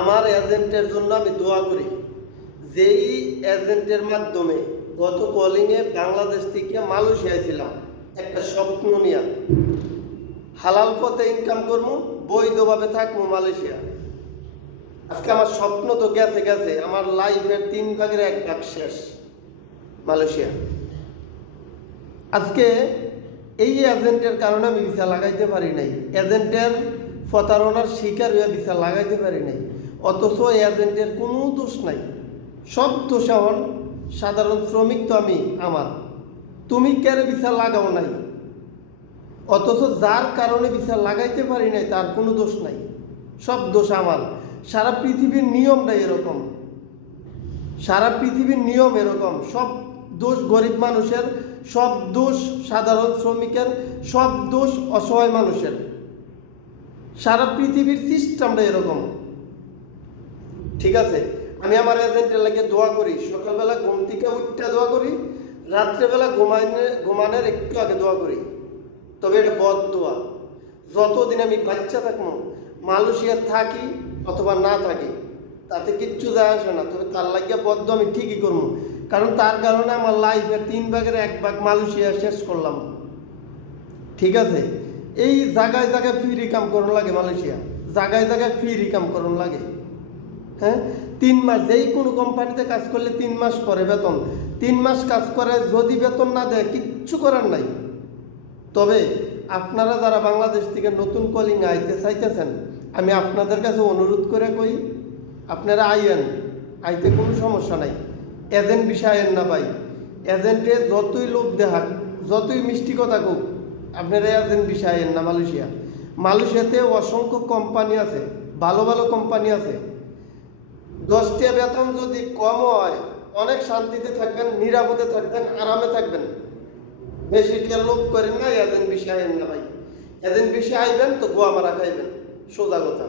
আমার এজেন্টের জন্য আমি দোয়া করি। যেই এজেন্টের মাধ্যমে গত কলিংয়ে বাংলাদেশ থেকে মালয়েশিয়ায় ছিলাম একটা স্বপ্ন নিয়ে, হালাল পথে ইনকাম করবো, বৈধভাবে থাকবো মালয়েশিয়া। আজকে আমার স্বপ্ন তো গেছে গেছে, আমার লাইফের 1/3 শেষ মালয়েশিয়া। আজকে এই এজেন্টের কারণে আমি ভিসা লাগাইতে পারি নাই, এজেন্টের প্রতারণার শিকার হয়ে ভিসা লাগাইতে পারি নাই। অথচ এজেন্টের কোনো দোষ নাই, সব দোষ এখন সাধারণ শ্রমিক। তো আমার তুমি কেন ভিসা লাগাও নাই? অথচ যার কারণে ভিসা লাগাইতে পারি নাই তার কোনো দোষ নাই, সব দোষ আমার। সারা পৃথিবীর নিয়মটা এরকম, সারা পৃথিবীর নিয়ম এরকম। সব দোষ গরিব মানুষের, সব দোষ সাধারণ শ্রমিকের, সব দোষ অসহায় মানুষের। সারা পৃথিবীর সিস্টেমটা এরকম। ঠিক আছে, আমি আমার এজেন্টের লাগে দোয়া করি। সকালবেলা ঘুম থেকে উঠতে দোয়া করি, রাত্রেবেলা ঘুমানোর একটু আগে দোয়া করি। তবে এটা বদ দোয়া। যতদিন আমি বাচ্চা থাকবো, মালয়েশিয়া থাকি অথবা না থাকি, তাতে কিচ্ছু যায় আসে না। তবে তার লাগিয়ে বদ্ধ আমি ঠিকই করবো, কারণ তার কারণে আমার লাইফের 3/1 মালয়েশিয়া শেষ করলাম। ঠিক আছে, এই জায়গায় জায়গায় ফ্রি কাম করুন লাগে মালয়েশিয়া, জায়গায় জায়গায় ফ্রি কাম করুন লাগে। হ্যাঁ, 3 মাস যেই কোনো কোম্পানিতে কাজ করলে 3 মাস পরে বেতন, 3 মাস কাজ করে যদি বেতন না দেয় কিচ্ছু করার নাই। তবে আপনারা যারা বাংলাদেশ থেকে নতুন কলিং আইতে চাইতেছেন, আমি আপনাদের কাছে অনুরোধ করে কই, আপনারা আইতে কোনো সমস্যা নাই। এজেন্ট বিষয় আইন না ভাই। এজেন্টে যতই লোক দেখাক, যতই মিষ্টি কথা কোক, আপনারা এজেন্ট বিষয় আইন না। মালয়েশিয়াতে অসংখ্য কোম্পানি আছে, ভালো ভালো কোম্পানি আছে। 10টা বেতন যদি কম হয়, অনেক শান্তিতে থাকবেন, নিরাপদে থাকবেন, আরামে থাকবেন। বেশি লোভ করেন না, এজেন্ট বিষয় আইন না ভাই। এজেন্ট বিষয় আইবেন তো গোয়া মারা খাইবেন, সোজা কথা।